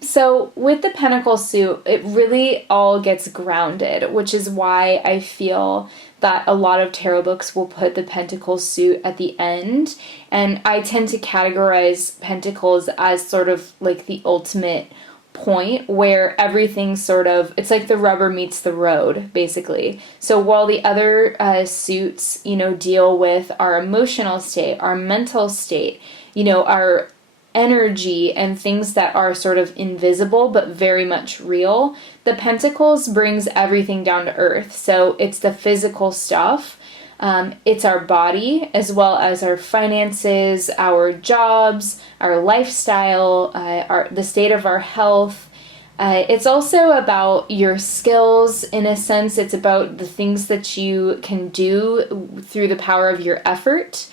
So with the Pentacle suit, it really all gets grounded, which is why I feel that a lot of tarot books will put the Pentacle suit at the end. And I tend to categorize Pentacles as sort of like the ultimate point where everything sort of, it's like the rubber meets the road, basically. So while the other suits, deal with our emotional state, our mental state, our energy and things that are sort of invisible but very much real, the Pentacles brings everything down to earth. So it's the physical stuff. It's our body, as well as our finances, our jobs, our lifestyle, the state of our health. It's also about your skills, in a sense. It's about the things that you can do through the power of your effort,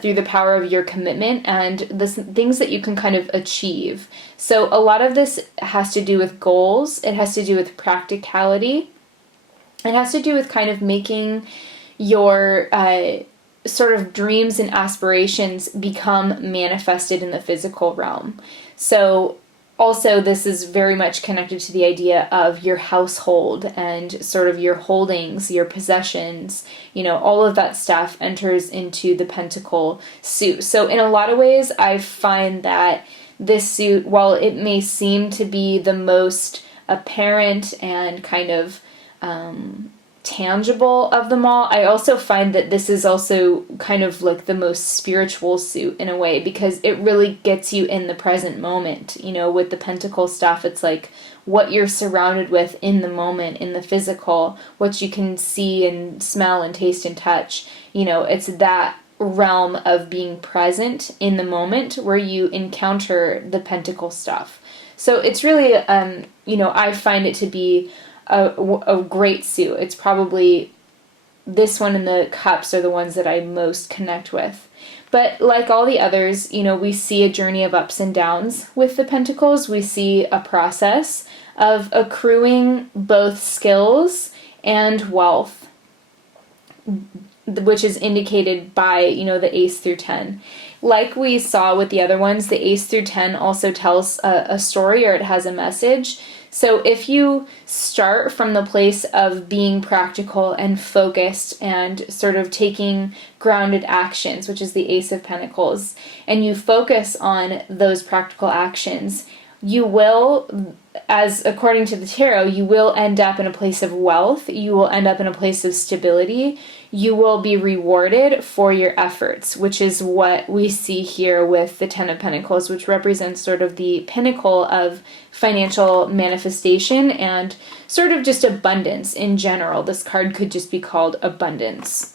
through the power of your commitment, and the things that you can kind of achieve. So a lot of this has to do with goals. It has to do with practicality. It has to do with kind of making your sort of dreams and aspirations become manifested in the physical realm. So also, this is very much connected to the idea of your household and sort of your holdings, your possessions, all of that stuff enters into the Pentacle suit. So in a lot of ways, I find that this suit, while it may seem to be the most apparent and kind of tangible of them all, I also find that this is also kind of like the most spiritual suit in a way, because it really gets you in the present moment. With the Pentacle stuff, it's like what you're surrounded with in the moment, in the physical, what you can see and smell and taste and touch. It's that realm of being present in the moment where you encounter the Pentacle stuff. So it's really, I find it to be a great suit. It's probably this one and the Cups are the ones that I most connect with. But like all the others, we see a journey of ups and downs with the Pentacles. We see a process of accruing both skills and wealth, which is indicated by, the Ace through 10. Like we saw with the other ones, the Ace through 10 also tells a story, or it has a message. So if you start from the place of being practical and focused and sort of taking grounded actions, which is the Ace of Pentacles, and you focus on those practical actions, you will, as according to the tarot, you will end up in a place of wealth. You will end up in a place of stability. You will be rewarded for your efforts, which is what we see here with the Ten of Pentacles, which represents sort of the pinnacle of financial manifestation and sort of just abundance in general. This card could just be called abundance.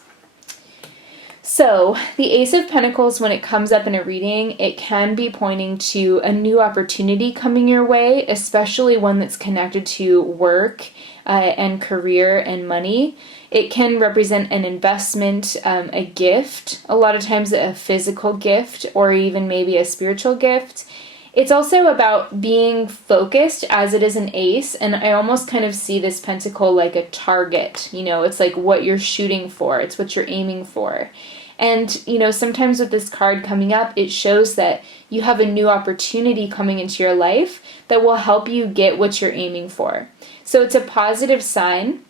So the Ace of Pentacles, when it comes up in a reading, it can be pointing to a new opportunity coming your way, especially one that's connected to work and career and money. It can represent an investment, a gift, a lot of times a physical gift, or even maybe a spiritual gift. It's also about being focused, as it is an ace, and I almost kind of see this pentacle like a target. It's like what you're shooting for. It's what you're aiming for. And, sometimes with this card coming up, it shows that you have a new opportunity coming into your life that will help you get what you're aiming for. So it's a positive sign.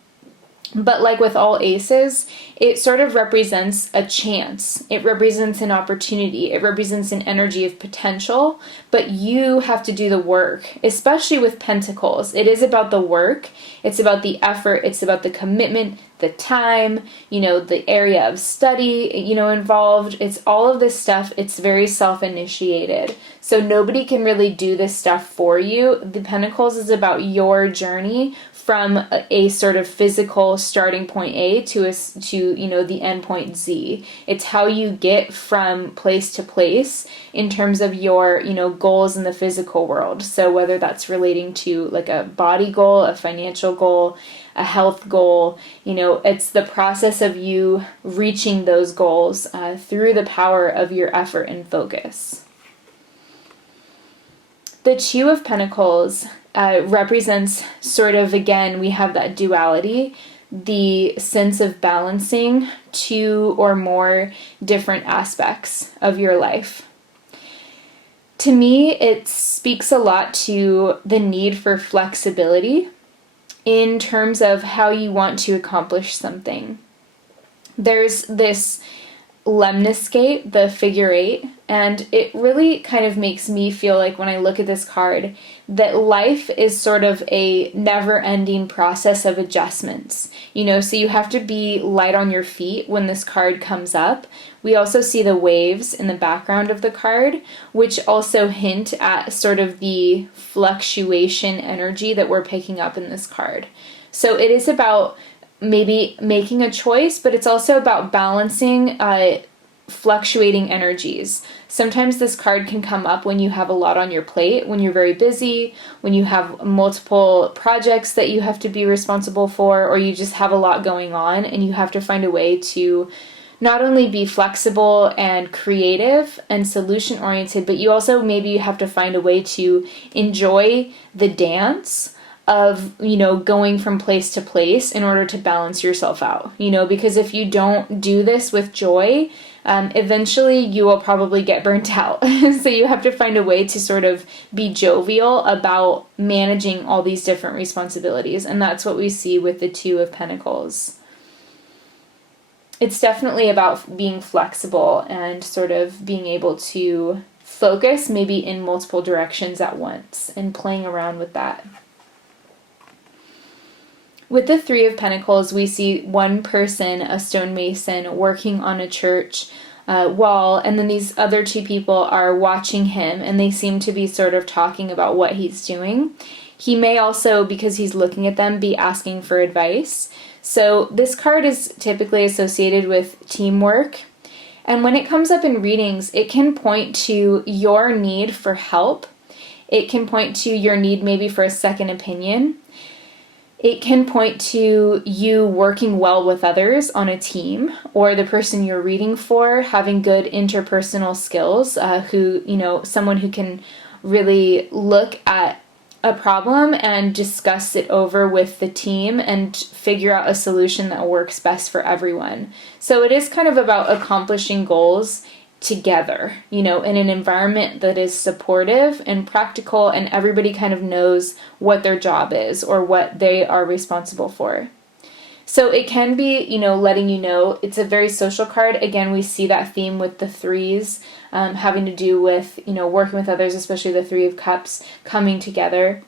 But like with all aces, it sort of represents a chance. It represents an opportunity. It represents an energy of potential, but you have to do the work, especially with pentacles. It is about the work. It's about the effort. It's about the commitment, the time, the area of study, involved. It's all of this stuff. It's very self-initiated. So nobody can really do this stuff for you. The Pentacles is about your journey from a sort of physical starting point A to the end point Z. It's how you get from place to place in terms of your, goals in the physical world. So whether that's relating to like a body goal, a financial goal, a health goal, it's the process of you reaching those goals through the power of your effort and focus. The Two of Pentacles represents sort of, again, we have that duality, the sense of balancing two or more different aspects of your life. To me, it speaks a lot to the need for flexibility in terms of how you want to accomplish something. There's this lemniscate, the figure 8, and it really kind of makes me feel like when I look at this card that life is sort of a never-ending process of adjustments. So you have to be light on your feet when this card comes up. We also see the waves in the background of the card, which also hint at sort of the fluctuation energy that we're picking up in this card. So it is about maybe making a choice, but it's also about balancing fluctuating energies. Sometimes this card can come up when you have a lot on your plate, when you're very busy, when you have multiple projects that you have to be responsible for, or you just have a lot going on and you have to find a way to not only be flexible and creative and solution oriented, but you also maybe have to find a way to enjoy the dance of, going from place to place in order to balance yourself out, because if you don't do this with joy, eventually you will probably get burnt out. So you have to find a way to sort of be jovial about managing all these different responsibilities. And that's what we see with the Two of Pentacles. It's definitely about being flexible and sort of being able to focus maybe in multiple directions at once and playing around with that. With the Three of Pentacles, we see one person, a stonemason, working on a church wall, and then these other two people are watching him, and they seem to be sort of talking about what he's doing. He may also, because he's looking at them, be asking for advice. So this card is typically associated with teamwork, and when it comes up in readings, it can point to your need for help. It can point to your need maybe for a second opinion. It can point to you working well with others on a team, or the person you're reading for having good interpersonal skills, someone who can really look at a problem and discuss it over with the team and figure out a solution that works best for everyone. So it is kind of about accomplishing goals together, in an environment that is supportive and practical, and everybody kind of knows what their job is or what they are responsible for. So it can be, letting you know it's a very social card. Again, we see that theme with the threes, having to do with, working with others, especially the Three of Cups coming together.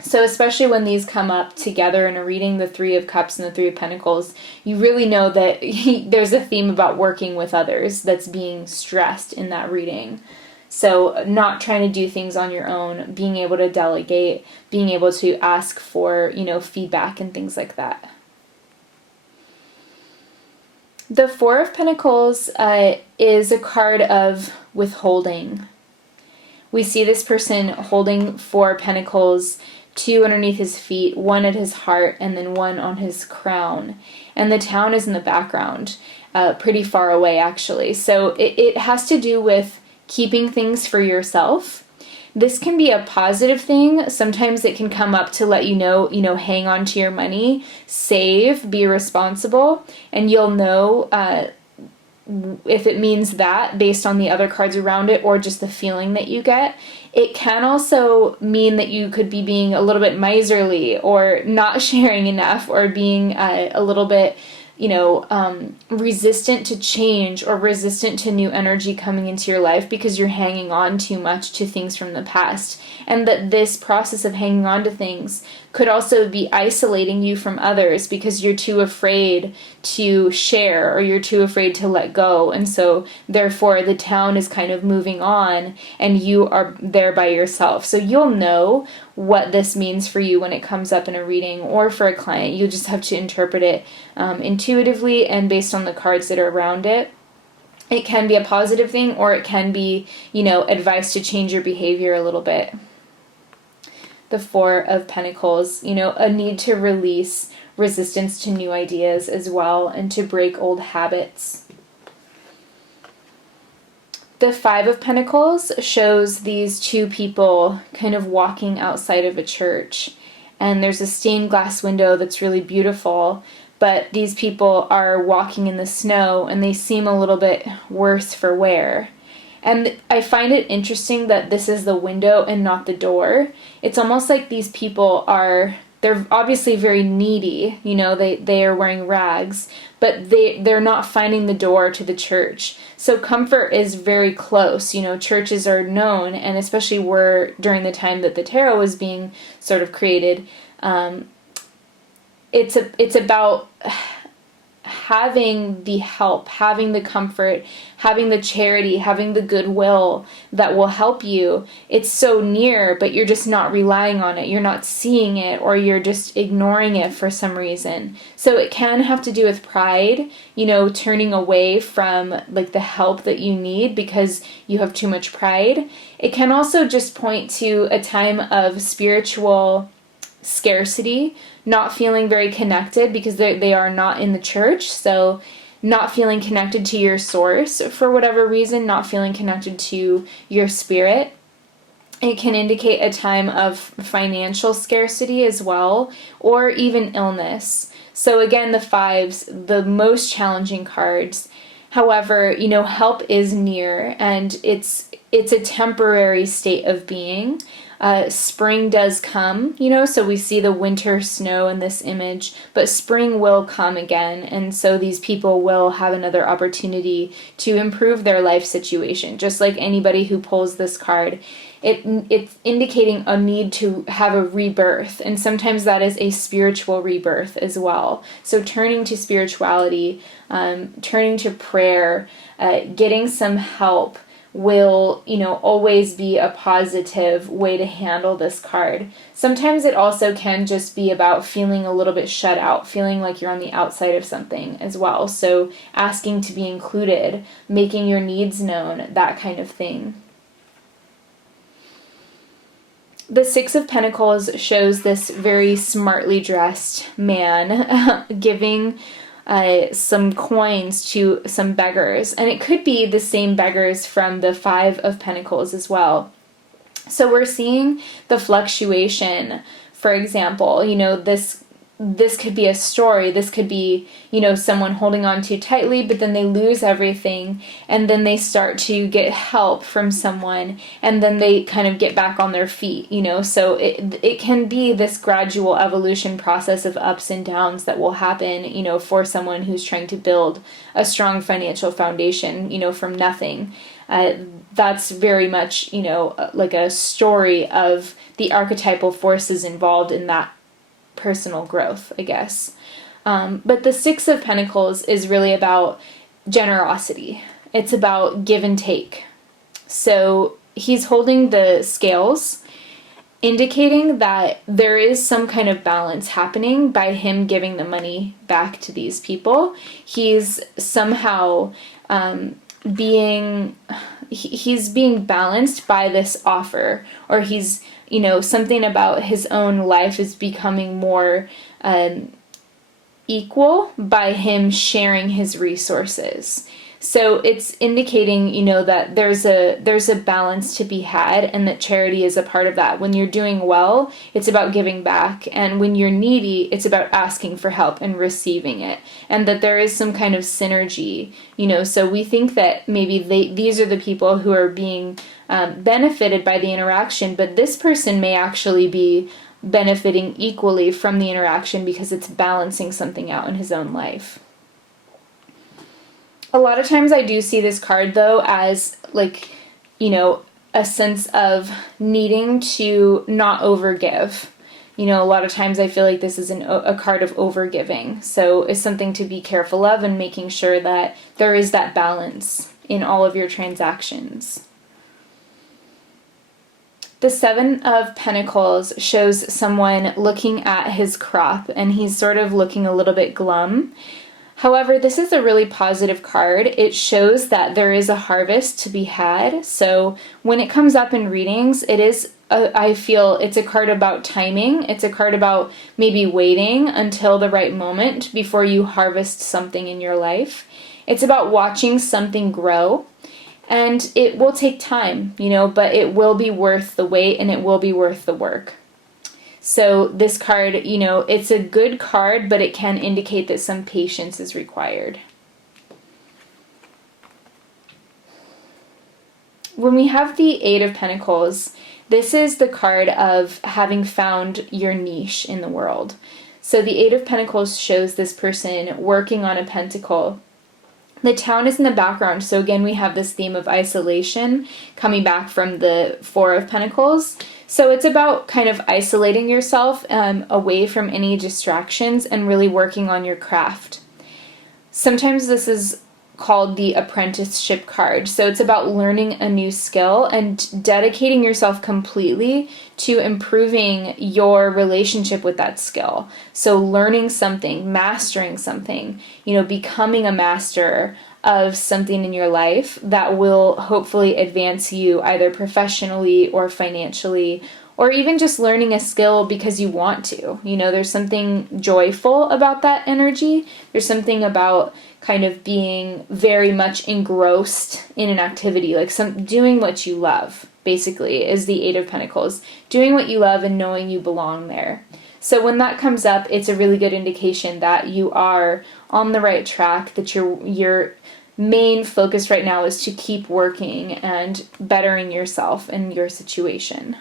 So especially when these come up together in a reading, the Three of Cups and the Three of Pentacles, you really know that there's a theme about working with others that's being stressed in that reading. So not trying to do things on your own, being able to delegate, being able to ask for, feedback and things like that. The Four of Pentacles is a card of withholding. We see this person holding 4 pentacles, 2 underneath his feet, 1 at his heart, and then 1 on his crown. And the town is in the background, pretty far away actually. So it has to do with keeping things for yourself. This can be a positive thing. Sometimes it can come up to let you know, hang on to your money, save, be responsible, and you'll know if it means that based on the other cards around it or just the feeling that you get. It can also mean that you could be being a little bit miserly or not sharing enough or being a little bit, resistant to change or resistant to new energy coming into your life because you're hanging on too much to things from the past. And that this process of hanging on to things could also be isolating you from others because you're too afraid to share or you're too afraid to let go. And so therefore the town is kind of moving on and you are there by yourself. So you'll know what this means for you when it comes up in a reading or for a client. You just have to interpret it intuitively and based on the cards that are around it. It can be a positive thing or it can be, advice to change your behavior a little bit. The Four of Pentacles, a need to release resistance to new ideas as well and to break old habits. The Five of Pentacles shows these two people kind of walking outside of a church. And there's a stained glass window that's really beautiful, but these people are walking in the snow and they seem a little bit worse for wear. And I find it interesting that this is the window and not the door. It's almost like these people they're obviously very needy, they are wearing rags, but they're not finding the door to the church. So comfort is very close. Churches are known, and especially were during the time that the tarot was being sort of created. It's about having the help, having the comfort, having the charity, having the goodwill that will help you. It's so near, but you're just not relying on it. You're not seeing it, or you're just ignoring it for some reason. So it can have to do with pride, turning away from like the help that you need because you have too much pride. It can also just point to a time of spiritual scarcity, not feeling very connected because they are not in the church. So not feeling connected to your source for whatever reason, not feeling connected to your spirit. It can indicate a time of financial scarcity as well, or even illness. So again, the fives, the most challenging cards. However, help is near, and it's a temporary state of being. Spring does come, so we see the winter snow in this image, but spring will come again, and so these people will have another opportunity to improve their life situation. Just like anybody who pulls this card, it's indicating a need to have a rebirth, and sometimes that is a spiritual rebirth as well. So turning to spirituality, turning to prayer, getting some help will, always be a positive way to handle this card. Sometimes it also can just be about feeling a little bit shut out, feeling like you're on the outside of something as well. So asking to be included, making your needs known, that kind of thing. The Six of Pentacles shows this very smartly dressed man giving some coins to some beggars, and it could be the same beggars from the Five of Pentacles as well. So we're seeing the fluctuation. For example, this could be a story. This could be, someone holding on too tightly, but then they lose everything, and then they start to get help from someone, and then they kind of get back on their feet, So it can be this gradual evolution process of ups and downs that will happen, for someone who's trying to build a strong financial foundation, from nothing. That's very much, like a story of the archetypal forces involved in that personal growth, I guess. But the Six of Pentacles is really about generosity. It's about give and take. So he's holding the scales, indicating that there is some kind of balance happening by him giving the money back to these people. He's somehow being balanced by this offer, or he's something about his own life is becoming more equal by him sharing his resources. So it's indicating, that there's a balance to be had, and that charity is a part of that. When you're doing well, it's about giving back, and when you're needy, it's about asking for help and receiving it, and that there is some kind of synergy, So we think that maybe these are the people who are being benefited by the interaction, but this person may actually be benefiting equally from the interaction because it's balancing something out in his own life. A lot of times I do see this card, though, as, a sense of needing to not overgive. A lot of times I feel like this is a card of overgiving. So it's something to be careful of, and making sure that there is that balance in all of your transactions. The Seven of Pentacles shows someone looking at his crop, and he's sort of looking a little bit glum. However, this is a really positive card. It shows that there is a harvest to be had. So when it comes up in readings, I feel it's a card about timing. It's a card about maybe waiting until the right moment before you harvest something in your life. It's about watching something grow. And it will take time, but it will be worth the wait, and it will be worth the work. So this card, it's a good card, but it can indicate that some patience is required. when we have the Eight of Pentacles, this is the card of having found your niche in the world. So the Eight of Pentacles shows this person working on a pentacle. The Town is in the background, so again we have this theme of isolation coming back from the Four of Pentacles. So it's about kind of isolating yourself away from any distractions and really working on your craft. Sometimes this is called the apprenticeship card. So it's about learning a new skill and dedicating yourself completely to improving your relationship with that skill. So learning something, mastering something, becoming a master of something in your life that will hopefully advance you either professionally or financially, or even just learning a skill because you want to. There's something joyful about that energy. There's something about kind of being very much engrossed in an activity, like doing what you love, basically, is the Eight of Pentacles. Doing what you love and knowing you belong there. So when that comes up, it's a really good indication that you are on the right track, that your main focus right now is to keep working and bettering yourself and your situation.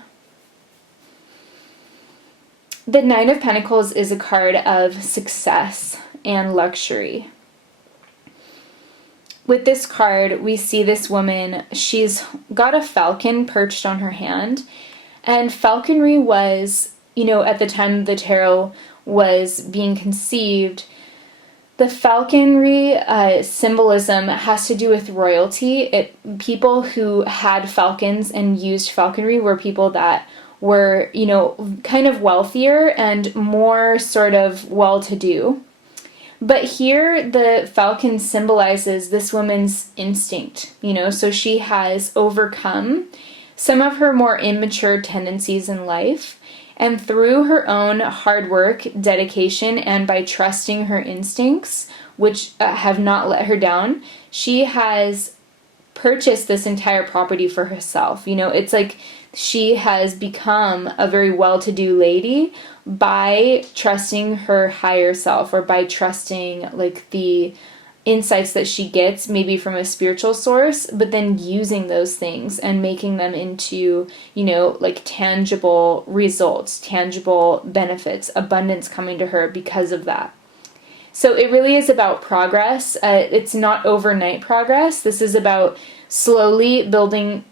The Nine of Pentacles is a card of success and luxury. With this card, we see this woman, she's got a falcon perched on her hand, and falconry was, at the time the tarot was being conceived, the falconry symbolism has to do with royalty. People who had falcons and used falconry were people that were, kind of wealthier and more sort of well-to-do. But here the falcon symbolizes this woman's instinct, so she has overcome some of her more immature tendencies in life, and through her own hard work, dedication, and by trusting her instincts, which have not let her down, she has purchased this entire property for herself. It's like she has become a very well-to-do lady by trusting her higher self, or by trusting like the insights that she gets maybe from a spiritual source, but then using those things and making them into, like tangible results, tangible benefits, abundance coming to her because of that. So it really is about progress. It's not overnight progress. This is about slowly building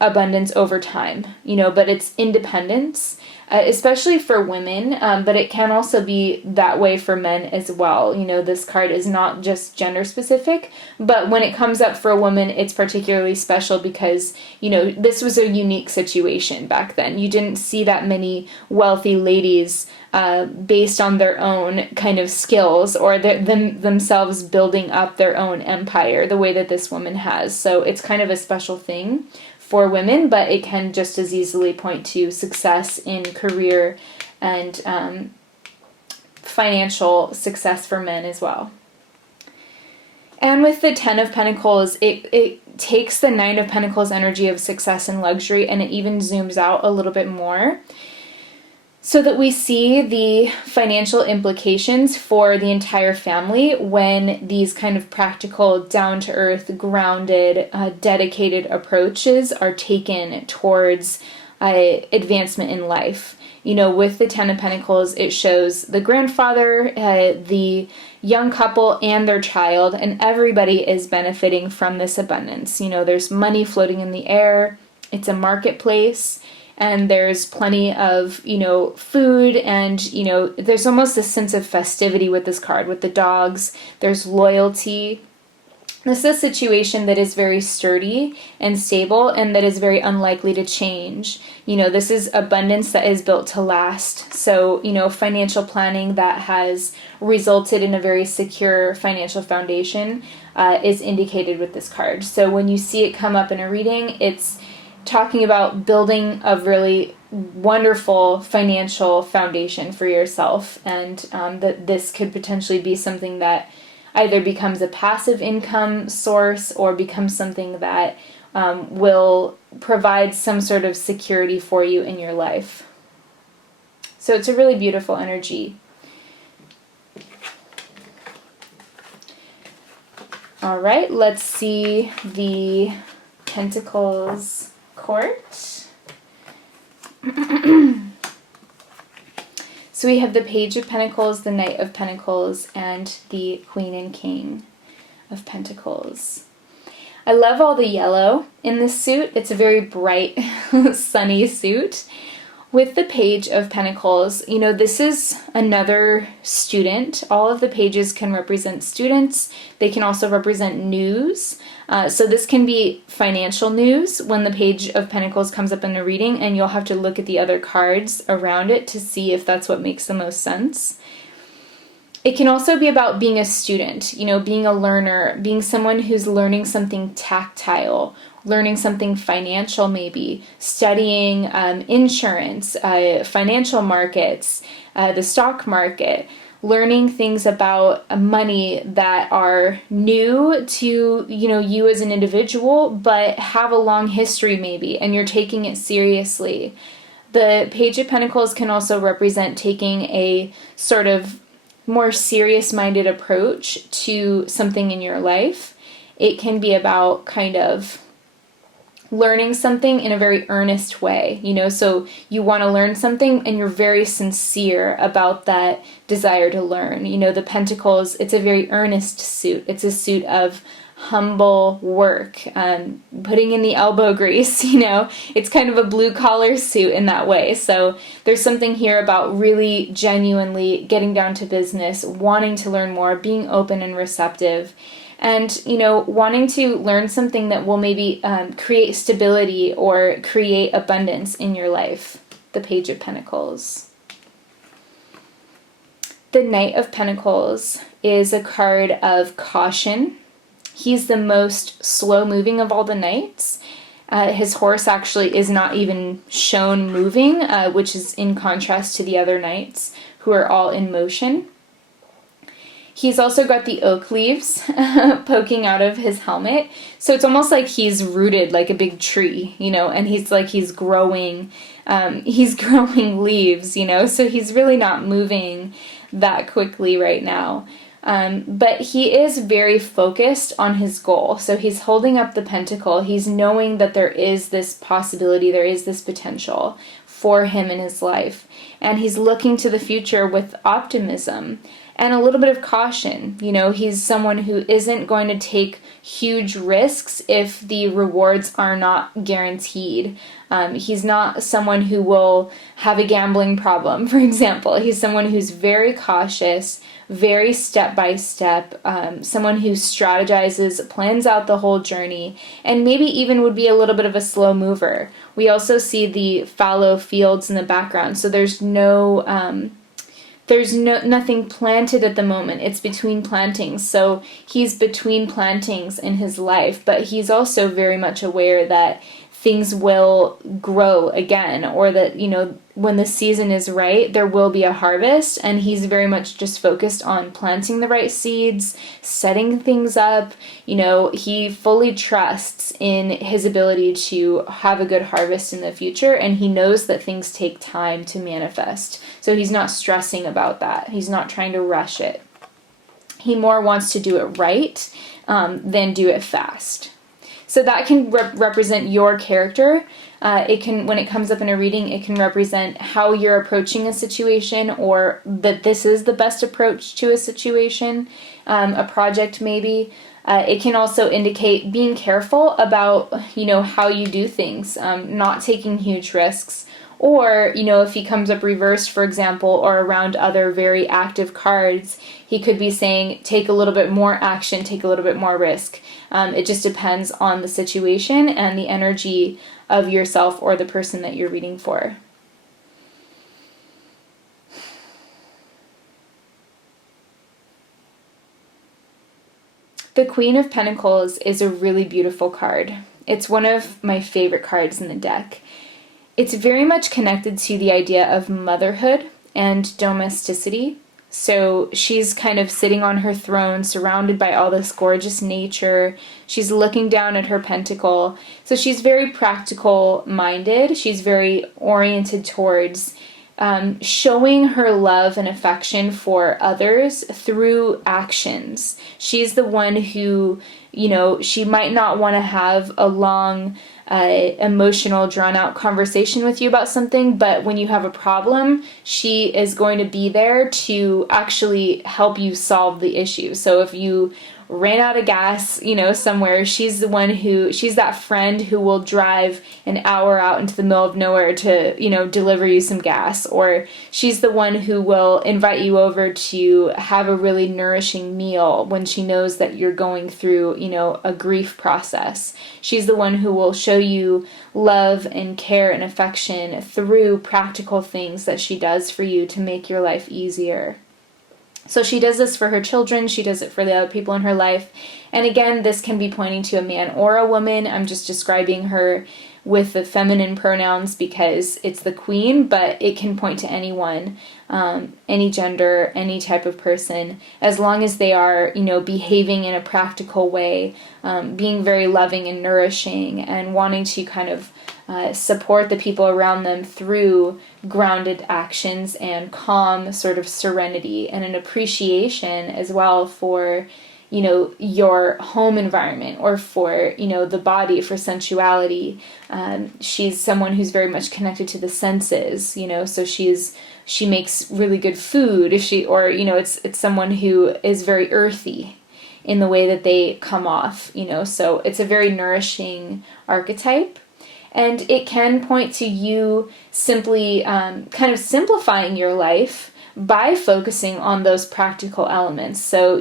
abundance over time, but it's independence, especially for women, but it can also be that way for men as well. This card is not just gender specific, but when it comes up for a woman, it's particularly special because, this was a unique situation back then. You didn't see that many wealthy ladies based on their own kind of skills or themselves building up their own empire the way that this woman has. So it's kind of a special thing for women, but it can just as easily point to success in career and financial success for men as well. And with the Ten of Pentacles, it takes the Nine of Pentacles energy of success and luxury, and it even zooms out a little bit more, so that we see the financial implications for the entire family when these kind of practical, down-to-earth, grounded, dedicated approaches are taken towards advancement in life. With the Ten of Pentacles, it shows the grandfather, the young couple, and their child, and everybody is benefiting from this abundance. There's money floating in the air, it's a marketplace, and there's plenty of, food, and, there's almost a sense of festivity with this card. With the dogs, there's loyalty. This is a situation that is very sturdy and stable and that is very unlikely to change. This is abundance that is built to last. So, financial planning that has resulted in a very secure financial foundation is indicated with this card. So when you see it come up in a reading, it's talking about building a really wonderful financial foundation for yourself, and that this could potentially be something that either becomes a passive income source or becomes something that will provide some sort of security for you in your life. So it's a really beautiful energy. All right, let's see the Pentacles court. So we have the Page of Pentacles, the Knight of Pentacles, and the Queen and King of Pentacles. I love all the yellow in this suit. It's a very bright, sunny suit. With the Page of Pentacles, you know, this is another student. All of the pages can represent students. They can also represent news. So this can be financial news when the Page of Pentacles comes up in a reading, and you'll have to look at the other cards around it to see if that's what makes the most sense. It can also be about being a student, you know, being a learner, being someone who's learning something tactile, learning something financial maybe, studying insurance, financial markets, the stock market, learning things about money that are new to, you know, you as an individual, but have a long history maybe, and you're taking it seriously. The Page of Pentacles can also represent taking a sort of more serious-minded approach to something in your life. It can be about kind of learning something in a very earnest way, you know, so you want to learn something and you're very sincere about that desire to learn. You know, the Pentacles, it's a very earnest suit. It's a suit of humble work, putting in the elbow grease, you know, it's kind of a blue collar suit in that way. So there's something here about really genuinely getting down to business, wanting to learn more, being open and receptive, and, you know, wanting to learn something that will maybe create stability or create abundance in your life. The Page of Pentacles. The Knight of Pentacles is a card of caution. He's the most slow-moving of all the knights. His horse actually is not even shown moving, which is in contrast to the other knights who are all in motion. He's also got the oak leaves poking out of his helmet. So it's almost like he's rooted like a big tree, you know, and he's growing leaves, you know, so he's really not moving that quickly right now. But he is very focused on his goal. So he's holding up the pentacle. He's knowing that there is this possibility, there is this potential for him in his life. And he's looking to the future with optimism and a little bit of caution. You know, he's someone who isn't going to take huge risks if the rewards are not guaranteed. He's not someone who will have a gambling problem, for example. He's someone who's very cautious, very step-by-step, someone who strategizes, plans out the whole journey, and maybe even would be a little bit of a slow mover. We also see the fallow fields in the background, so there's nothing planted at the moment. It's between plantings. So he's between plantings in his life, but he's also very much aware that things will grow again, or that, you know, when the season is right, there will be a harvest, and he's very much just focused on planting the right seeds, setting things up. You know, he fully trusts in his ability to have a good harvest in the future, and he knows that things take time to manifest. So he's not stressing about that. He's not trying to rush it. He more wants to do it right than do it fast. So that can represent your character. It can, when it comes up in a reading, it can represent how you're approaching a situation, or that this is the best approach to a situation, a project maybe. It can also indicate being careful about, you know, how you do things, not taking huge risks. Or, you know, if he comes up reversed, for example, or around other very active cards, he could be saying, take a little bit more action, take a little bit more risk. It just depends on the situation and the energy of yourself or the person that you're reading for. The Queen of Pentacles is a really beautiful card. It's one of my favorite cards in the deck. It's very much connected to the idea of motherhood and domesticity. So she's kind of sitting on her throne, surrounded by all this gorgeous nature. She's looking down at her pentacle. So she's very practical minded. She's very oriented towards showing her love and affection for others through actions. She's the one who, she might not want to have a long, emotional, drawn out conversation with you about something, but when you have a problem, she is going to be there to actually help you solve the issue. So if you ran out of gas, somewhere, she's that friend who will drive an hour out into the middle of nowhere to, deliver you some gas. Or she's the one who will invite you over to have a really nourishing meal when she knows that you're going through, a grief process. She's the one who will show you love and care and affection through practical things that she does for you to make your life easier. So she does this for her children, she does it for the other people in her life. And again, this can be pointing to a man or a woman. I'm just describing her with the feminine pronouns because it's the queen, but it can point to anyone, any gender, any type of person, as long as they are, behaving in a practical way, being very loving and nourishing, and wanting to kind of support the people around them through grounded actions and calm sort of serenity and an appreciation as well for, your home environment or for, the body, for sensuality. She's someone who's very much connected to the senses, so she makes really good food. It's someone who is very earthy in the way that they come off, so it's a very nourishing archetype. And it can point to you simply kind of simplifying your life by focusing on those practical elements. So,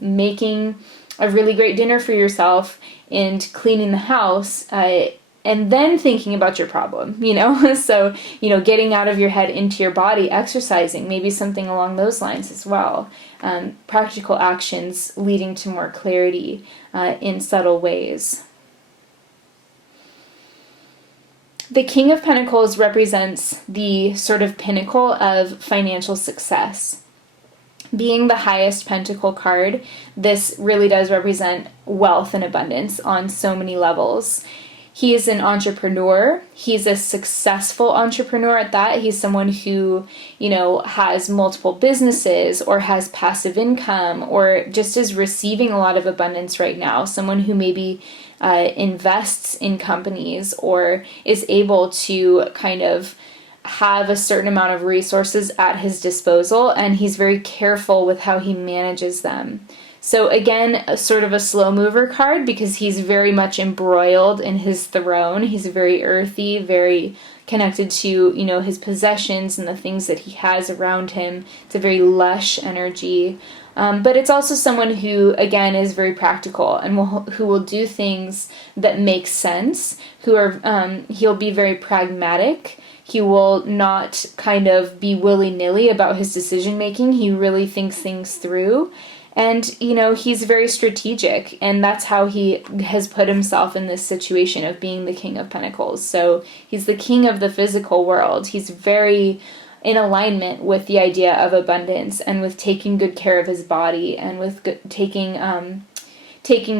making a really great dinner for yourself and cleaning the house, and then thinking about your problem, So, getting out of your head into your body, exercising, maybe something along those lines as well. Practical actions leading to more clarity in subtle ways. The King of Pentacles represents the sort of pinnacle of financial success. Being the highest pentacle card, this really does represent wealth and abundance on so many levels. He is an entrepreneur. He's a successful entrepreneur at that. He's someone who, has multiple businesses or has passive income or just is receiving a lot of abundance right now. Someone who maybe invests in companies or is able to kind of have a certain amount of resources at his disposal, and he's very careful with how he manages them. So again, sort of a slow mover card because he's very much embroiled in his throne. He's very earthy, very connected to, his possessions and the things that he has around him. It's a very lush energy. But it's also someone who, again, is very practical and who will do things that make sense. He'll be very pragmatic. He will not kind of be willy-nilly about his decision making. He really thinks things through. And, he's very strategic, and that's how he has put himself in this situation of being the King of Pentacles. So he's the king of the physical world. He's very in alignment with the idea of abundance and with taking good care of his body and with taking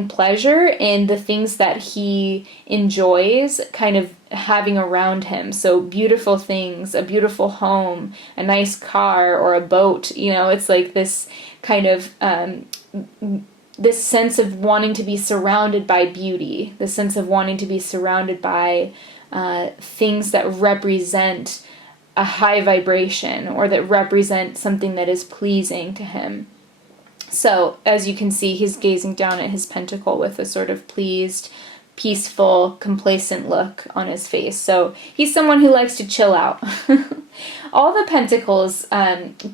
pleasure in the things that he enjoys kind of having around him. So beautiful things, a beautiful home, a nice car, or a boat, it's like this kind of this sense of wanting to be surrounded by beauty, the sense of wanting to be surrounded by things that represent a high vibration or that represent something that is pleasing to him. So, as you can see, he's gazing down at his pentacle with a sort of pleased, peaceful, complacent look on his face. So, he's someone who likes to chill out. All the Pentacles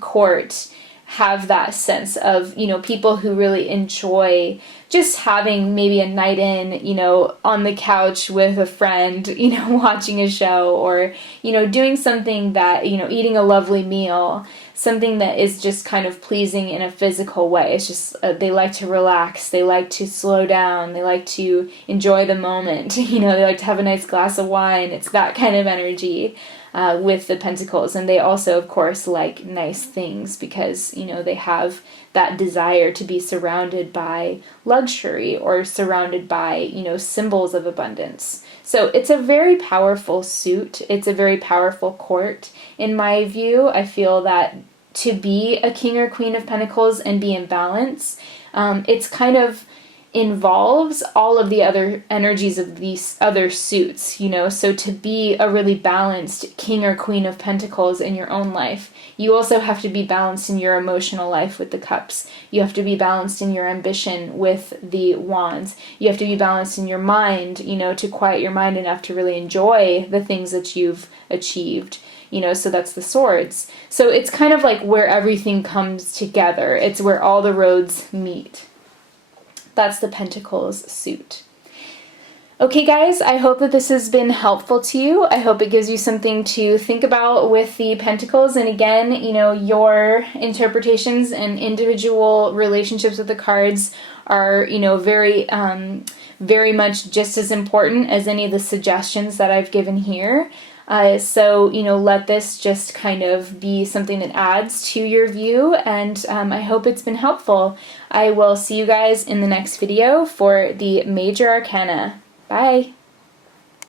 court have that sense of, people who really enjoy just having maybe a night in, on the couch with a friend, watching a show, or, doing something that, eating a lovely meal, something that is just kind of pleasing in a physical way. It's just, they like to relax, they like to slow down, they like to enjoy the moment, they like to have a nice glass of wine. It's that kind of energy. with the Pentacles. And they also, of course, like nice things because, you know, they have that desire to be surrounded by luxury or surrounded by, you know, symbols of abundance. So it's a very powerful suit. It's a very powerful court. In my view, I feel that to be a King or Queen of Pentacles and be in balance, it's kind of involves all of the other energies of these other suits, you know. So to be a really balanced King or Queen of Pentacles in your own life, you also have to be balanced in your emotional life with the Cups. You have to be balanced in your ambition with the Wands. You have to be balanced in your mind, you know, to quiet your mind enough to really enjoy the things that you've achieved. You know, so that's the Swords. So it's kind of like where everything comes together. It's where all the roads meet. That's the Pentacles suit. Okay guys, I hope that this has been helpful to you. I hope it gives you something to think about with the Pentacles. And again, you know, your interpretations and individual relationships with the cards are, you know, very much just as important as any of the suggestions that I've given here. So, you know, let this just kind of be something that adds to your view, and I hope it's been helpful. I will see you guys in the next video for the Major Arcana. Bye!